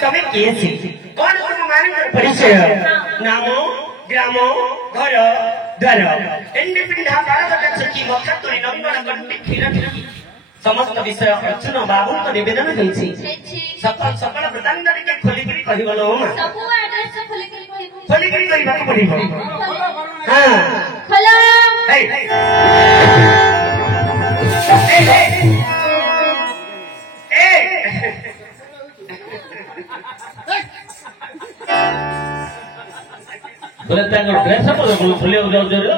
तमे केसी कौन तुम मानकर परिचय नाम ग्राम घर द्वार एंडी पिंडा बालगटा सखी मक्का तोरी नंबर कंटी खीरठी समस्त विषय अर्जुन बाबू को निवेदन होइछि सकल सकल प्रधानदारी के खोलिकरी कहिबलो सब एड्रेस खोलिकरी कहिबा पड़िबो हां खोला ए बोले तांगर ड्रेस पर खुले जाऊ जरे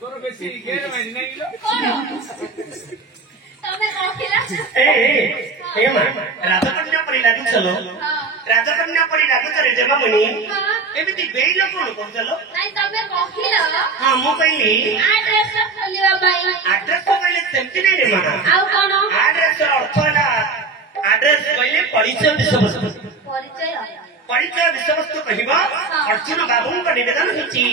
तोर बेसी गेर में नहीं लो तमे कहिला ए मा राजकन्या परी लागु चलो राजकन्या परी लागु चले जेमा मनी एमिति बेइलो कोन करजलो नहीं तमे कहिला हां मु कहली एड्रेस खोलिबा भाई एड्रेस तो कहले सेमति नहीं रे मा आउ कोन एड्रेस अर्थ होला एड्रेस कहले परिचय विषयवस्तु परिचय विषयवस्तु कहिबा अर्जुन बाबू को निवेदन होछि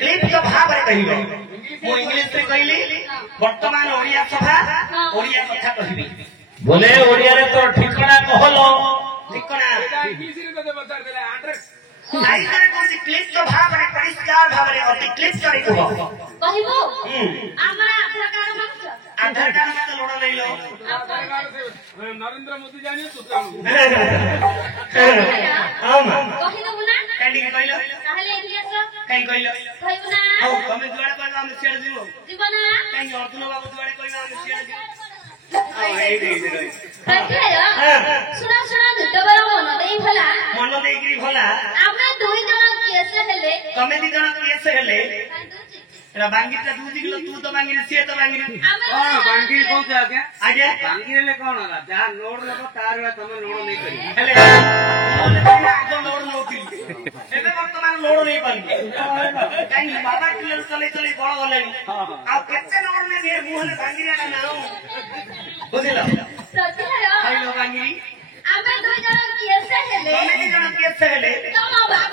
क्लिप्त भाव रे कहिबा मु इंग्लिश रे कहली वर्तमान ओडिया सभा ओडिया कथा कहिबी बोले ओडिया रे तो ठिकाना कहलो ठिकाना इंग्लिश रे तो बता देला एड्रेस नाइ करे कोन क्लिप्त भाव रे परिष्कार भाव रे अति क्लिप्त रे कहबो कहिबो हमरा आधार कार्ड आधार कार्ड में मांगछ तो लोड़ा नहीं लो आधार कार्ड से नरेंद्र मोदी जानिए सुता हां मा कहिनो बुना कैंडी कहलो ताहले एलियस काई कहलो कहिबना औ तमे दुआरे कहलो हम शेयर दिबो जीवना काई अर्जुन बाबू दुआरे कहलो हम शेयर दिबो आ ए दे कहियो सुना सुना दुटबर मन देई भला मन देगिरी भला आमे दुई जण केस हेले तमे दी जण केस हेले एरा बांगीटा दूध किलो तू तो बांगी रे से तो बांगी रे हां बांगी कौन से आके आगे बांगी रे कौन होला जहां नोड लबो तार वे तमे नोड नहीं करी हेले मोने तमे आगो लोड नोकिल एबे वर्तमान लोड नहीं पानी काई बाबा किलो चले चले बड़ गलेनी आ केते लोड ने दे मुहले बांगी रे ना बुझिला सतिया आइलो बांगी आमे दुई जण केस हेले तमे दी जण केस हेले तम बाबा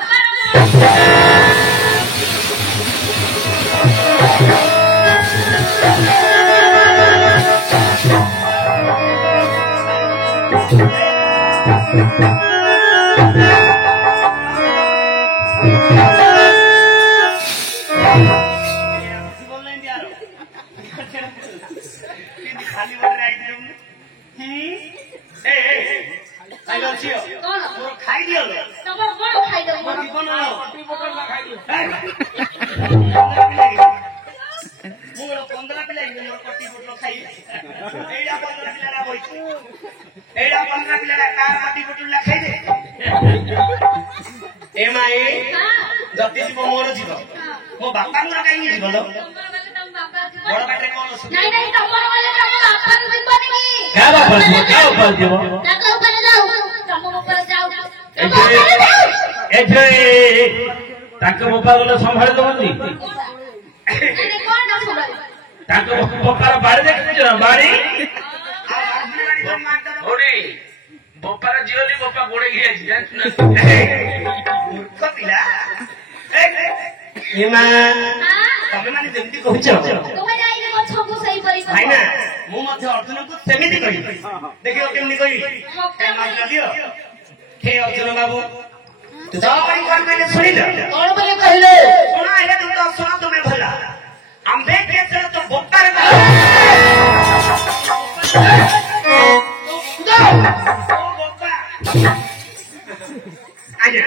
खाली बोल रहा है आई लव यू कोन मोर खाई दियो तम कोन खाइ दो मोर जीवन पट्टी बोतल ना खाई दियो मोर 15 पिला मोर पट्टी बोतल खाई एडा 15 पिला होई एडा 15 पिला का पट्टी बोतल ला खाई दे ए माई हां जति जीव मोर जीव मो बापा मोर काई जीव लो तमर वाले तम बाबा जीवन बड़ बाटे कोन नहीं नहीं तमर वाले तम बाबा जीवन नहीं क्या बात जीव ताको ऊपर जाओ तम ऊपर जाओ एथे ताके बापा गले संभाळे दबंदी नहीं कोन न संभाल ताके बापार बाड़ी देखि ना बाड़ी ओडी बापार जियोली बापा गोडे गिया जान मूर्ख पिला ए मा तमे माने जेमती कहउछ तुम्हें जाई को छबु सही परिचय भाई ना मु मध्य अर्जुन को सेमिति कहि देखियो केमनी कहि ए मार दियो हे अर्जुन बाबू तू जा पई कोन मैंने सुनी ले कौन बोले कहले सुना है तुम तो सुना तुम्हें भला अंबे के चलो तो बोक्का रे बोक्का आजे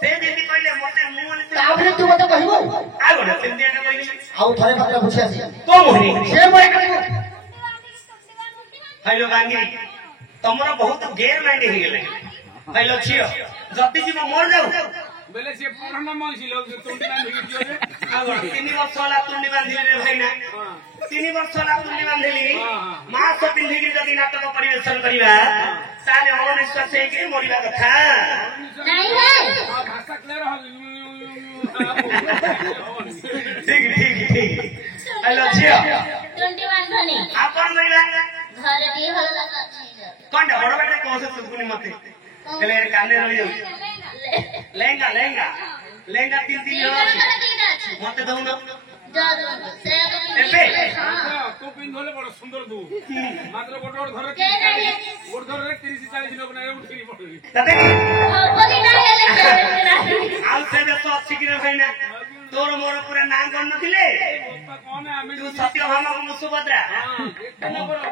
से जेमती कहले मते मुने ताबरे तू मते कहिबो आगो ना सेमती ने कहली आउ थरे भातरा बुझी आसी को मोहनी से मोय कहिबो हेलो बांगी तमरा बहुत गेर माइंड हे गेले हेलो छियो जति जीव मोर जाऊ बेले से पुराना मानसी लोग तुंडी बांधी दियो रे आगो 3 वर्ष वाला तुंडी बांधिले रे भाई ना 3 वर्ष वाला तुंडी बांधिली मास पिंधी की जदी नाटक परिवेशन करिवा ताले अविश्वास है कि मोरिबा कथा नहीं है भाषा क्लियर हो ठीक ठीक ठीक हेलो छियो 21 धनी आपन करिवा घर दी हल्ला कोन बड़ बेटा कोन से सुकुनी मते ହେଲେ କାନେ ରହିଯାଉଛି ଲେହେଙ୍ଗା ଲେହେଙ୍ଗା ଲେହେଙ୍ଗା 3 ଦିନ ମତେ ଦଉନ ଏବେ ତୁ ପିନ୍ଧଲେ ବଡ ସୁନ୍ଦର ତୁ ମାତ୍ର ଗୋଟେ ଧର 30-40 ଲୋକ ନାଇଁ ଉଠିକି ପଡୁଛି ତତେ ଆଉ ସେ ଦେଶ ଅଛି କି ଭାଇନା ତୋର ମୋର ପୁରା ନାଁ କରିନଥିଲେ ତୁ ସତ୍ୟଭାମାକୁ ମୁଁ ସୁଭଦ୍ରା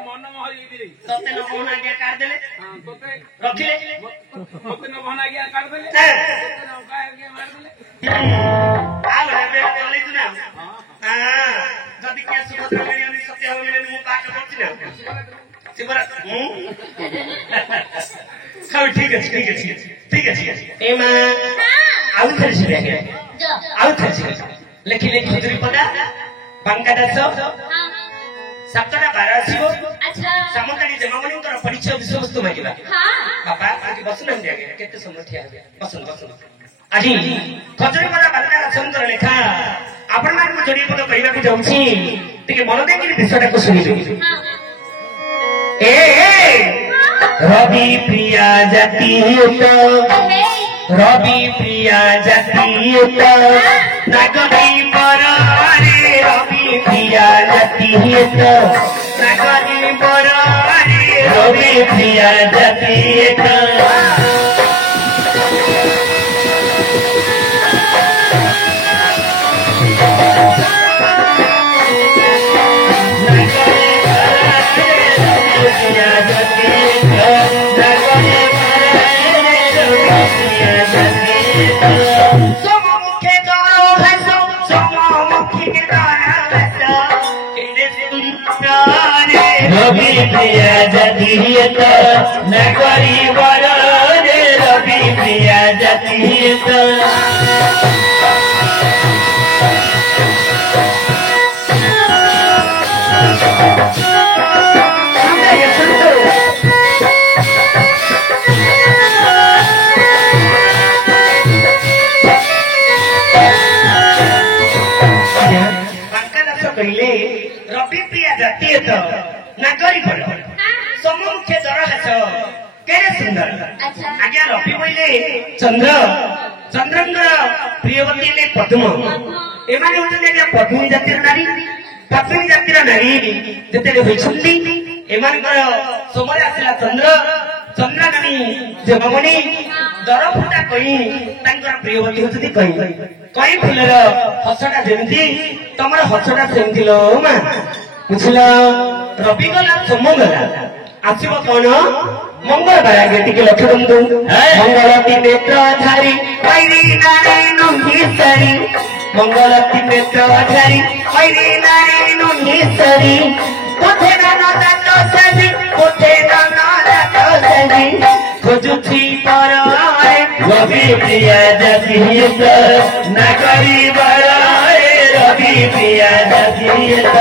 ମନ ହେଇଯାଇଥିଲି ତତେ ନବହନ ଆଜ୍ଞା କାଢିଦେଲେ ରଖିଲେ ମତେ ନବହନ ଆଜ୍ଞା କାଢିଦେଲେ ମାରିଦେଲେ ଆଉ ଏବେ ଚଲେଇଛୁ ନା ଯଦି କିଏ ସୁଭଦ୍ରା ମିଳିବନି ସତ୍ୟଭାମା ମିଳିବନି ମୁଁ ପାଠ କରୁଛି ନା ଶିବରାତ୍ରି ହଉ ଠିକ ଅଛି ଠିକ ଅଛି ଠିକ ଅଛି ଏ ମା ଆଉ ଥରେ ଶିଖେ ଆଉ ଥରେ ଶିଖେ ଲେଖିଲେ ଖୁଦୁରୀ ପଦା ବାଙ୍କା ଦାସ 7ଟା 12 ଆସିବ ସାମନ୍ତାଣୀ ଜମାମଣିଙ୍କର ପରିଚୟ ବିଷୟବସ୍ତୁ ମାଗିବା ବାପା ଆଜି ବସୁନାହାନ୍ତି ଆଜ୍ଞା କେତେ ସମୟ ଠିଆ ହେବେ ବସନ୍ତୁ ବସନ୍ତୁ ଆଜି ଖଜୁରୀ ପଦା ବାଙ୍କା ଦାସଙ୍କର ଲେଖା ଆପଣମାନଙ୍କୁ ଯୋଡ଼ିଏ ପଦ କହିବାକୁ ଯାଉଛି ଟିକେ ମନ ଦେଇକିରି ବିଷୟଟାକୁ ଶୁଣିବେ रवि प्रिया जातीयत रवि प्रिया जातीयत नागरी बरारे रवि प्रिया जातीयत नागरी बरारे रवि प्रिया जातीयत रवि प्रिया जातीयत नगरी बरारे रवि प्रिया जातीयत कहले रवि प्रिया जातीयत नागरी बड़ सममुख्य दर हास केरे सुंदर आज्ञा रवि बोले चंद्र चंद्रंगर प्रियवती ने पद्म एमाने होते आज्ञा पद्मिनी जातिर नारी पद्मिनी जातिर नारी जते होइछंती एमानकर समय आसिला चंद्र चंद्रगामी देवमणि दर फुटा कई तांकर प्रियवती होती कई कई फुलर हसटा जेमती तमर हसटा सेमती लो मा बुझिल रवि गला सोम गला आसिब कोन मंगलबार आगे टिके लक्ष्य बंधु मंगलती नेत्रधारी पैरी नारी नुहीसरी मंगलती नेत्रधारी पैरी नारी नुहीसरी कोठे नाना दातो सजी कोठे नाना दातो सजी खोजुथी पराए रवि प्रिया जातीयत नागरी बराए रवि प्रिया जातीयत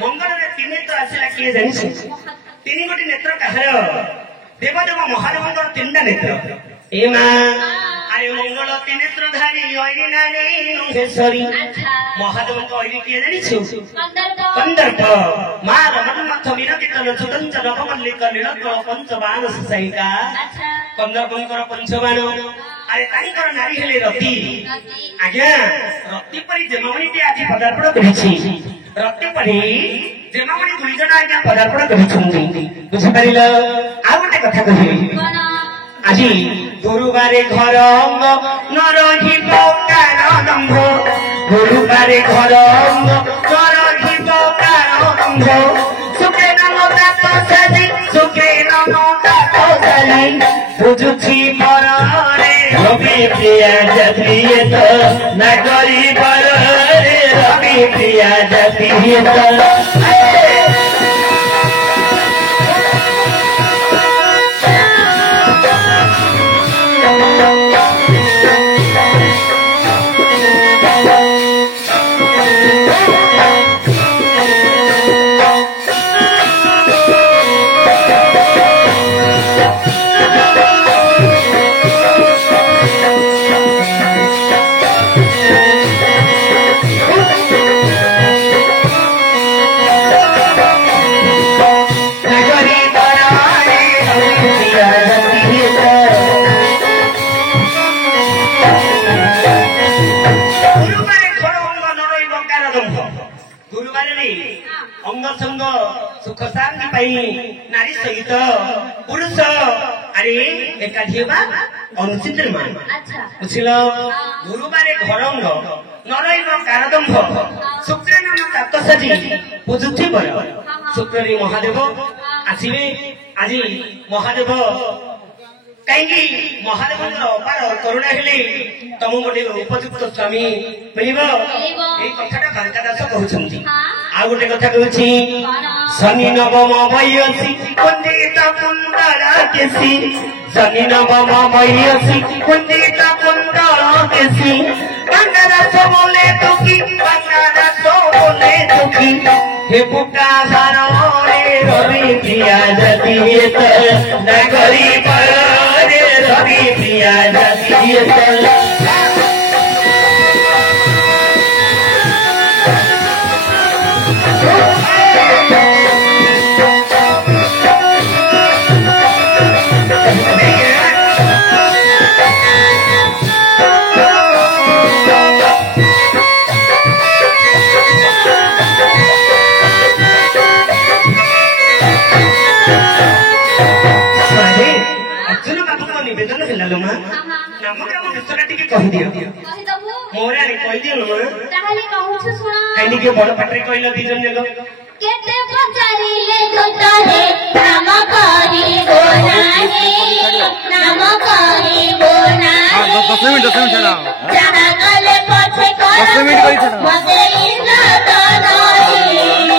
मंगल तीन नेत्र आसला किए जानी तीन गोटी नेत्र कहार देवदेव महादेव 3टा नेत्र ए मां अरे मंगल तीन नेत्रधारी महादेव किए जानी कंदर्प मां रमणनाथ विनती तन सुदंत नवमल्लिक नीलकल पंचबाण सहिका कंदर्पंकर पंचबाण अरे तांकर नारी हेले रति आज्ञा रति परी जमावणीटी आज पदार्पण करिछि रति परी जमावणी दुईजन आज्ञा पदार्पण करिछन्ति बुझि परिल आ गोटे कथा कहि আজি गुरुवारे घर अंग न रहिब कारणम्भ गुरुवारे घर अंग न रहिब कारणम्भ सुखे नम दात साजी सुखे नम दात साजी बुझुछि मररे रवि प्रिया जातीयत नागरी बररे रवि प्रिया जातीयत ପରିବାରରେ ଅଙ୍ଗ ସଙ୍ଗ ସୁଖ ଶାନ୍ତି ପାଇଁ ନାରୀ ସହିତ ପୁରୁଷ ଆରେ ଏକାଠି ହେବା ଅନୁଚିତ ମାନ ଆଚ୍ଛା ବୁଝିଲ ଗୁରୁବାରେ ଘରଙ୍ଗ ନରଇବ କାରଦମ୍ଭ ଶୁକ୍ର ନାମ ତାକ ସାଜି ପୂଜୁଛି ବର ଶୁକ୍ରରେ ମହାଦେବ ଆସିବେ ଆଜି ମହାଦେବ କାହିଁକି ମହାଦେବଙ୍କର ଅପାର କରୁଣା ହେଲେ ତମକୁ ଗୋଟେ ଉପଯୁକ୍ତ ସ୍ୱାମୀ ମିଳିବ ଏଇ କଥାଟା କାଳିଦାସ କହୁଛନ୍ତି ଆଉ ଗୋଟେ କଥା କହୁଛି ଶନି ନବମ ବୟସୀ କୁଞ୍ଜିତ କୁଣ୍ଡଳ କେଶୀ ଶନି ନବମ ବୟସୀ କୁଞ୍ଜିତ କୁଣ୍ଡଳ କେଶୀ ଗଙ୍ଗରାସ ବୋଲେ ଦୁଃଖୀ ଗଙ୍ଗରାସ ବୋଲେ ଦୁଃଖୀ हे पुका सारे रवि प्रिया जति नगरी पर रवि प्रिया जति के बड़ पाटे कहल दी जन जग केते पचारिले दुतारे नाम करी गोनाहे दस मिनट छड़ा जहां गले पछे कर 10 मिनट करी छड़ा मगे इंद्र तनाई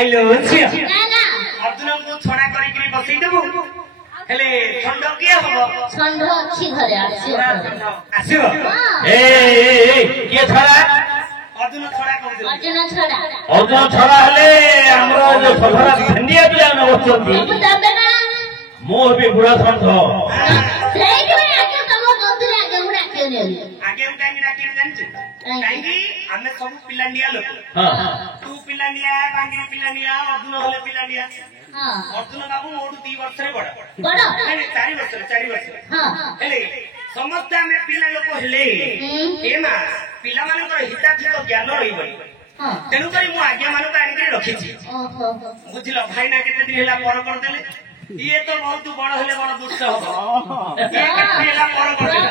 हेलो नाना अर्जुन को छड़ा करी बसई देबो हेले छंड के हबो छंड अछि घरे आसी आसीबो ए के छड़ा अर्जुन छड़ा कहू अर्जुन छड़ा हेले हमरो जो सभरा भंडिया पिला न बचती तबे ना मो भी बुढ़ा छंड सेई के आके तम बंधु आगे उड़ा के ले आगे काई ना के जानछ काईकी हमें सब पिलांडिया लोक हां तू पिलांडिया बांगी पिलांडिया अर्जुन होले पिलांडिया हां अर्जुन बाबू मोडू 2 वर्ष रे बड़ बड़ नहीं 4 वर्ष हां हेले समस्त हमें पिला लोक हेले ए मा पिला मानकर हिताधिक ज्ञान रही बड़ी हां तेनु करी मु आज्ञा मानक आनी के रखी छी ओहो बुझिलो भाई ना केते दिन हेला पर कर देले ये तो बहुत बड़ हेले बड़ दुष्ट हो ये केला पर कर देले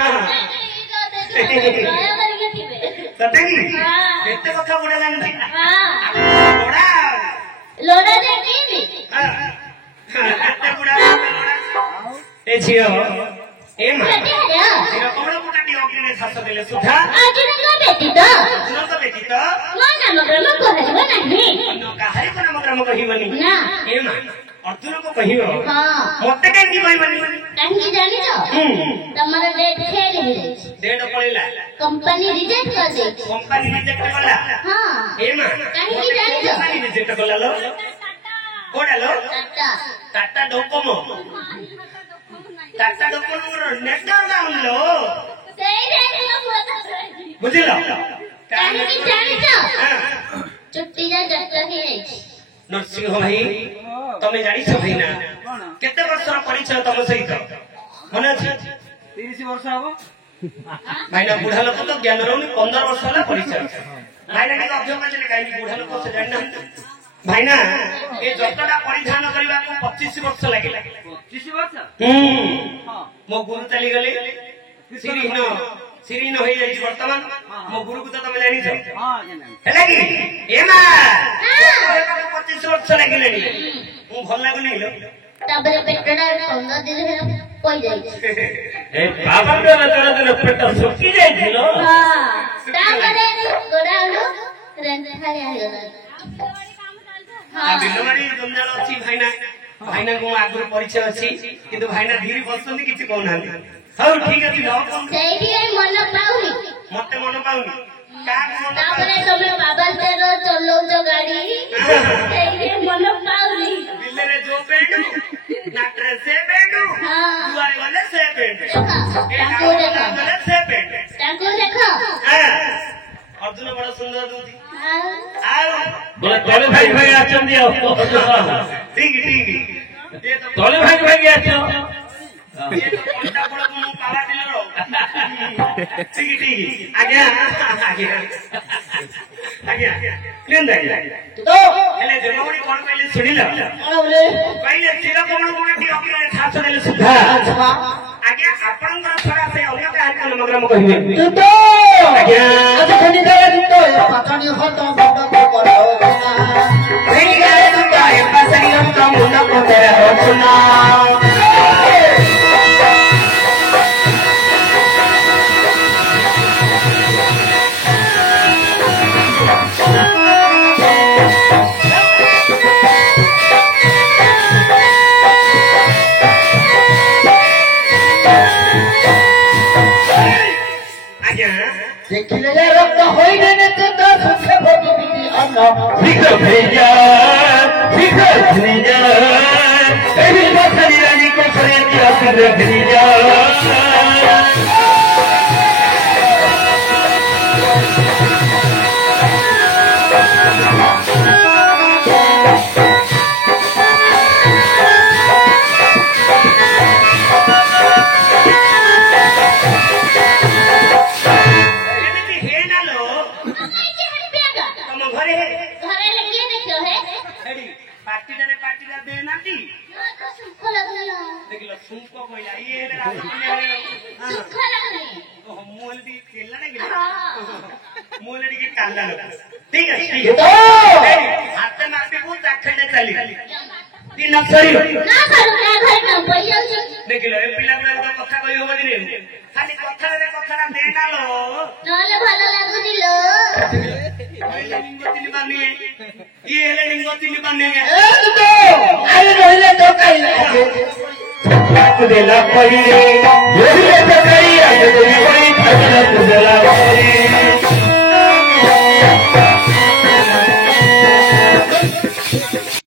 हां सतेगी केते कथा बड़ा जानती बड़ा लोड़ा देखी हां केते बड़ा लोड़ा ए छियो ए मा छियो कमला पुटाटी अग्नि शास देले सुधा बेटी तो अर्जुन तो बेटी तो ମୋ ନାମ ଗ୍ରାମ କହିବ ନାହିଁ न काहे को नाम ग्राम कहिबनी ନା ए मा अर्जुन को कहिबो ହଁ मते काहे कहिबनी କାହିଁକି ଜାଣିଛ ତମର ଡେଟ୍ ଫେଲ୍ ହେଇଯାଇଛି डेट पळेला कंपनी रिजेक्ट କରିଦେଇଛି कंपनी रिजेक्ट कला ହଁ ए मा କାହିଁକି ଜାଣିଛ कंपनी रिजेक्ट कला लो कोडा लो Tata Tata Docomo Tata Docomo network down लो ସେଇ ରେଡିଓ କଥା बुझिलो କାହିଁକି ଜାଣିଛ ଚୁଟିଟା ଜଟ ହେଇଯାଇଛି नरसिंह भाई तमे जानिछ भाई ना केते वर्षर परिचय तम सहित मन अछि 30 वर्ष हबो भाई ना बुढ़ा लोक तो ज्ञान रहउनी 15 वर्ष होला परिचय भाई ना के अभ्योग करले काई बुढ़ा लोक से जान ना भाई ना ए जतटा परिधान करबा को 25 वर्ष लागिला 25 वर्ष हां मो गुरु चली गले श्रीहीन होई जाई वर्तमान मो गुरु को तो तमे जानि छ हां जानि हेला कि ए मा 25 वर्ष लागिलेनी मु भल लागु नै लो ताबरे पेटडा 15 दिन हेला पई जाई ए बाबा रे तेरा दिन पेट सुकी जाई छिलो हां ताबरे गोडालो रेंट खाली आइलो आ बिलवाड़ी जंजाल अछि भाईना को आगुर परिचय अछि किंतु भाईना धीरे बसंती किछि कहना हौ ठीक अछि लो ସେଇଠି ମନ ପାଉନି मते मन पाउनी का मन ତାପରେ ତମେ ବାବା ତେର ଚଲଉଛ ଗାଡି ସେଇଠି ମନ ପାଉନି बिल्ले रे जो पेंडू नाटरे से पेंडू हाँ। दुआरे वाले से पेंडू ତାଙ୍କୁ ଦେଖ वाले से पेंडू ତାଙ୍କୁ ଦେଖ अर्जुन बड़ा सुंदर दूधी ଆଉ आओ बोले तोले भाई भाई आचंदी आओ ठीक ये तो तोले भाई भाई आचो ये तो कोणता बड़ा को पावा दिलो रो ठीक आज्ञा क्लीन दे तो हेले देवमणि कोन कहले सुनिला कौन बोले पहिले चिर कोमण कोनटी अग्नि छाछ देले सुधा अच्छा आज्ञा आपनकर छरा से अन्य के हाथ नमग्रम कहिबे तू तो आज्ञा अच्छा खंडी करे तू तो ये पाटनी हो तो बाबा को करो नहीं गए तू तो ये पासरी हम तो मुंडा को तेरे हो सुना देखिले ये रक्त होई ने ते तो सुखे भोगी बिटी अन्न शीघ्र भेजा शीघ्र भेजा एही बसरी रानी को करे दिया शीघ्र भेजा ଘରେ ଲାଗିଏ ଦେଖିବ ହେ पार्टी दे नाती ସୁଖ ଲାଗୁନି देखिलो सुंको कोइला ये हेले राजकन्या ସୁଖ ଲାଗୁନି तो मोल दी केला नहीं ହଁ मोल दी की कांदा लो ठीक है हाथ में आपके को अखंड चली तीन सरी ନା କରୁ ତା ଘରେ କାମ ପଇଯାଉଛି देखिलो ए पिला पिला कथा कहि होबो दिने खाली कथा दे ना लो ନହେଲେ ଭଲ ଲାଗୁନି ଲୋ पहले लिंगोतिनी बानी ये हेले लिंगोतिनी बानी ए तू तो आए रहले तो काई रख देला पड़ी ये ले तो कई आज तेरी बड़ी रख देला पड़ी